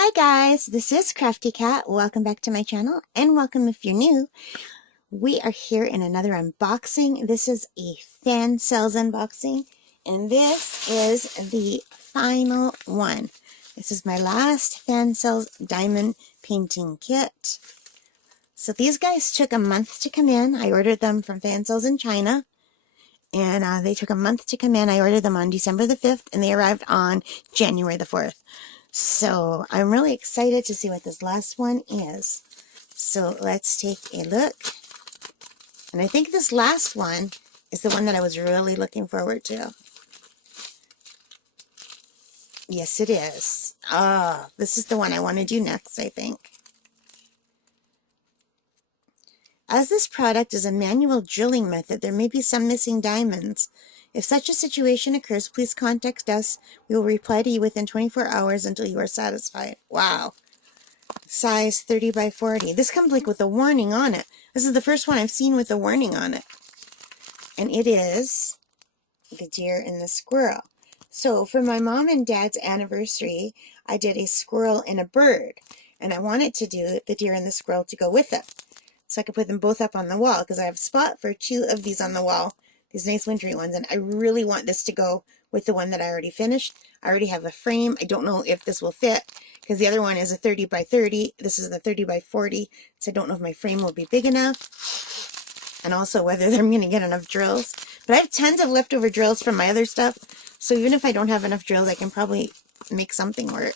Hi guys, this is Crafty Cat. Welcome back to my channel and welcome if you're new. We are here in another unboxing. This is a Fansells unboxing and this is the final one. This is my last Fansells diamond painting kit. So these guys took a month to come in. I ordered them from Fansells in China and they took a month to come in. I ordered them on December the 5th and they arrived on January the 4th. So I'm really excited to see what this last one is. So let's take a look. And I think this last one is the one that I was really looking forward to. Yes, it is. This is the one I want to do next, I think. As this product is a manual drilling method, there may be some missing diamonds. If such a situation occurs, please contact us. We will reply to you within 24 hours until you are satisfied. Wow. Size 30 by 40. This comes like with a warning on it. This is the first one I've seen with a warning on it. And it is the deer and the squirrel. So for my mom and dad's anniversary, I did a squirrel and a bird. And I wanted to do the deer and the squirrel to go with it. So I could put them both up on the wall because I have a spot for two of these on the wall. These nice wintry ones, and I really want this to go with the one that I already finished. I already have a frame. I don't know if this will fit because the other one is a 30 by 30. This is the 30 by 40, so I don't know if my frame will be big enough, and also whether I'm going to get enough drills. But I have tons of leftover drills from my other stuff, so even if I don't have enough drills, I can probably make something work.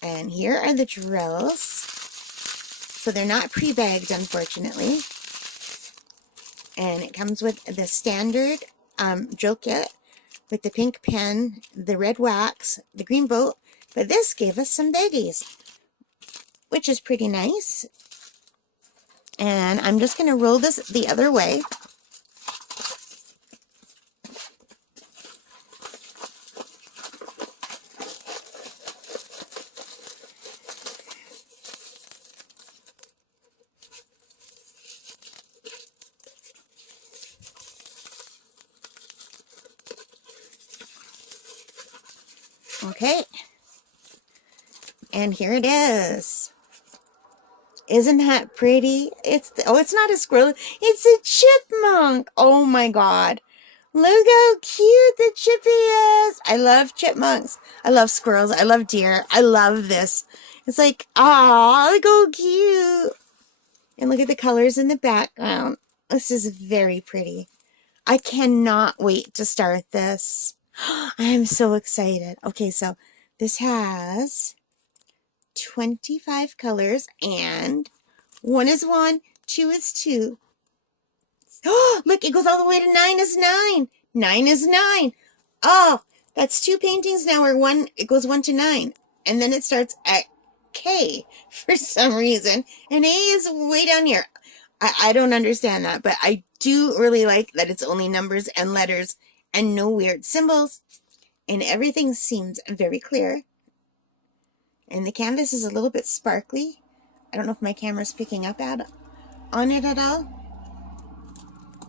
And here are the drills. So they're not pre-bagged, unfortunately. And it comes with the standard drill kit with the pink pen, the red wax, the green boat. But this gave us some baggies, which is pretty nice. And I'm just going to roll this the other way. Okay, and here it is. Isn't that pretty? It's not a squirrel, it's a chipmunk. Oh my god, look how cute the Chippy is. I love chipmunks, I love squirrels, I love deer, I love this. It's like, ah, look how cute. And look at the colors in the background. This is very pretty. I cannot wait to start this. I am so excited. Okay, so this has 25 colors, and 1 is 1, 2 is 2. Oh, look, it goes all the way to 9 is 9. 9 is 9. Oh, that's 2 paintings now, or one, it goes 1 to 9. And then it starts at K for some reason. And A is way down here. I don't understand that, but I do really like that it's only numbers and letters and no weird symbols, and everything seems very clear. And the canvas is a little bit sparkly. I don't know if my camera's picking up on it at all,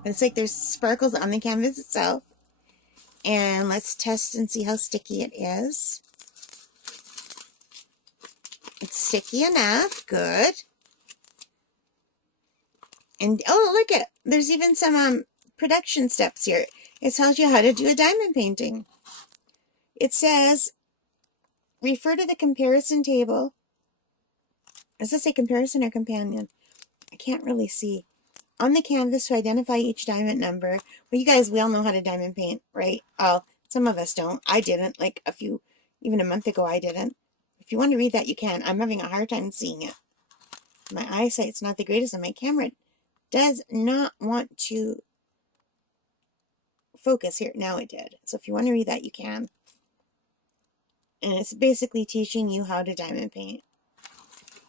but it's like there's sparkles on the canvas itself. And let's test and see how sticky it is. It's sticky enough. Good. And oh, look at, there's even some production steps here. It tells you how to do a diamond painting. It says, refer to the comparison table. Does it say comparison or companion? I can't really see. On the canvas to identify each diamond number. Well, you guys, we all know how to diamond paint, right? Oh, some of us don't. I didn't. Like even a month ago, I didn't. If you want to read that, you can. I'm having a hard time seeing it. My eyesight's not the greatest, and my camera does not want to focus here. Now it did. So if you want to read that, you can. And it's basically teaching you how to diamond paint,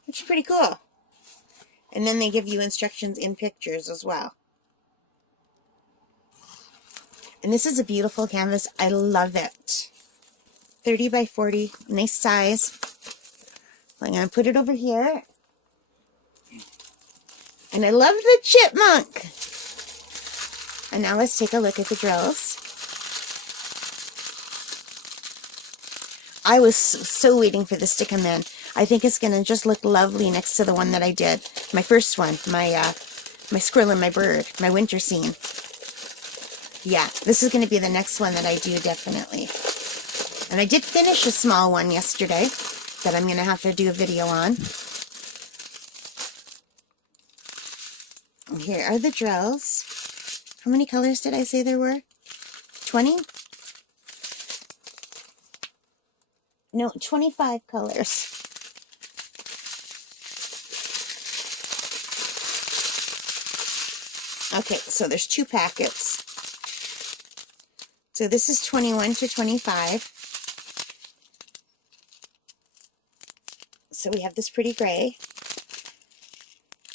which is pretty cool. And then they give you instructions in pictures as well. And this is a beautiful canvas. I love it. 30 by 40, nice size. I'm going to put it over here. And I love the chipmunk. And now let's take a look at the drills. I was so waiting for this to come in. I think it's going to just look lovely next to the one that I did. My first one, my squirrel and my bird, my winter scene. Yeah, this is going to be the next one that I do, definitely. And I did finish a small one yesterday that I'm going to have to do a video on. And here are the drills. How many colors did I say there were? 20? No, 25 colors. Okay, so there's 2 packets. So this is 21 to 25. So we have this pretty gray,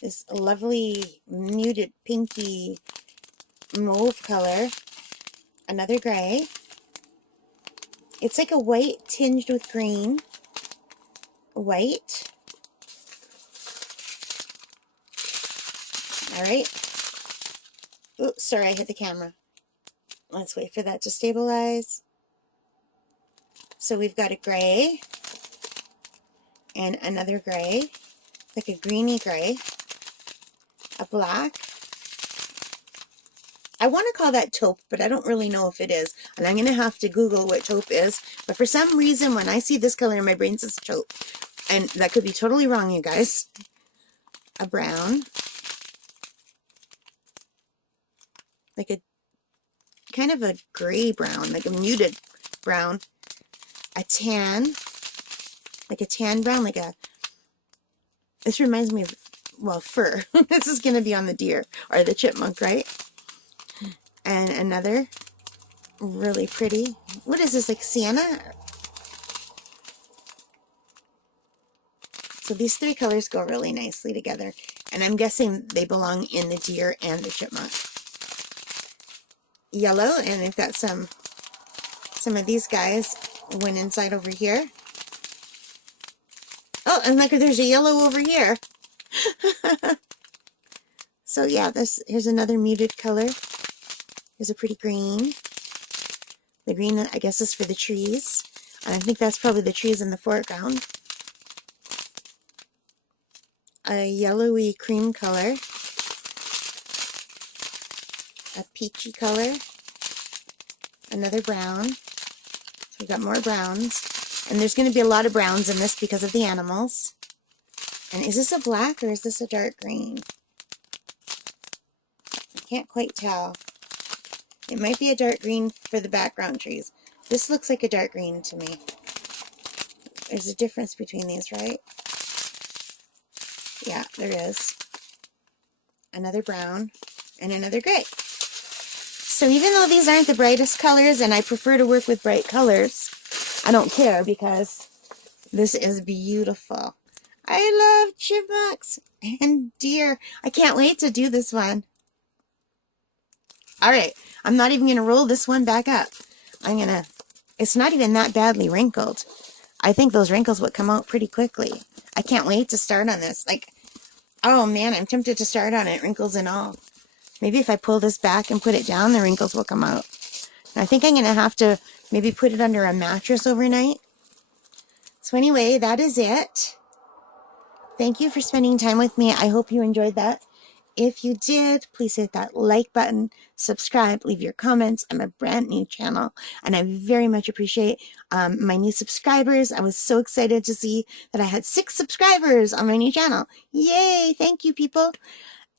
this lovely muted pinky mauve color, another gray. It's like a white tinged with green. White. All right. Oops, sorry, I hit the camera. Let's wait for that to stabilize. So we've got a gray and another gray, like a greeny gray, a black. I want to call that taupe, but I don't really know if it is. And I'm going to have to Google what taupe is. But for some reason, when I see this color, my brain says taupe. And that could be totally wrong, you guys. A brown. Like a kind of a gray brown, like a muted brown. A tan. Like a tan brown, like a... This reminds me of, well, fur. This is going to be on the deer, or the chipmunk, right? And another really pretty. What is this, like sienna? So these 3 colors go really nicely together. And I'm guessing they belong in the deer and the chipmunk. Yellow, and they've got some of these guys went inside over here. Oh, and look, there's a yellow over here. So yeah, here's another muted color. There's a pretty green. The green, I guess, is for the trees. And I think that's probably the trees in the foreground. A yellowy cream color. A peachy color. Another brown. So we've got more browns. And there's going to be a lot of browns in this because of the animals. And is this a black or is this a dark green? I can't quite tell. It might be a dark green for the background trees. This looks like a dark green to me. There's a difference between these, right? Yeah, there is. Another brown and another gray. So even though these aren't the brightest colors and I prefer to work with bright colors, I don't care because this is beautiful. I love chipmunks and deer. I can't wait to do this one. All right, I'm not even going to roll this one back up. It's not even that badly wrinkled. I think those wrinkles would come out pretty quickly. I can't wait to start on this. Like, oh man, I'm tempted to start on it, wrinkles and all. Maybe if I pull this back and put it down, the wrinkles will come out. And I think I'm going to have to maybe put it under a mattress overnight. So anyway, that is it. Thank you for spending time with me. I hope you enjoyed that. If you did, please hit that like button, subscribe, leave your comments. I'm a brand new channel, and I very much appreciate my new subscribers. I was so excited to see that I had 6 subscribers on my new channel. Yay! Thank you, people.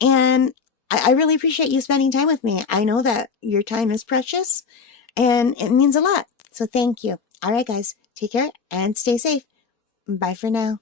And I really appreciate you spending time with me. I know that your time is precious, and it means a lot. So thank you. All right, guys. Take care and stay safe. Bye for now.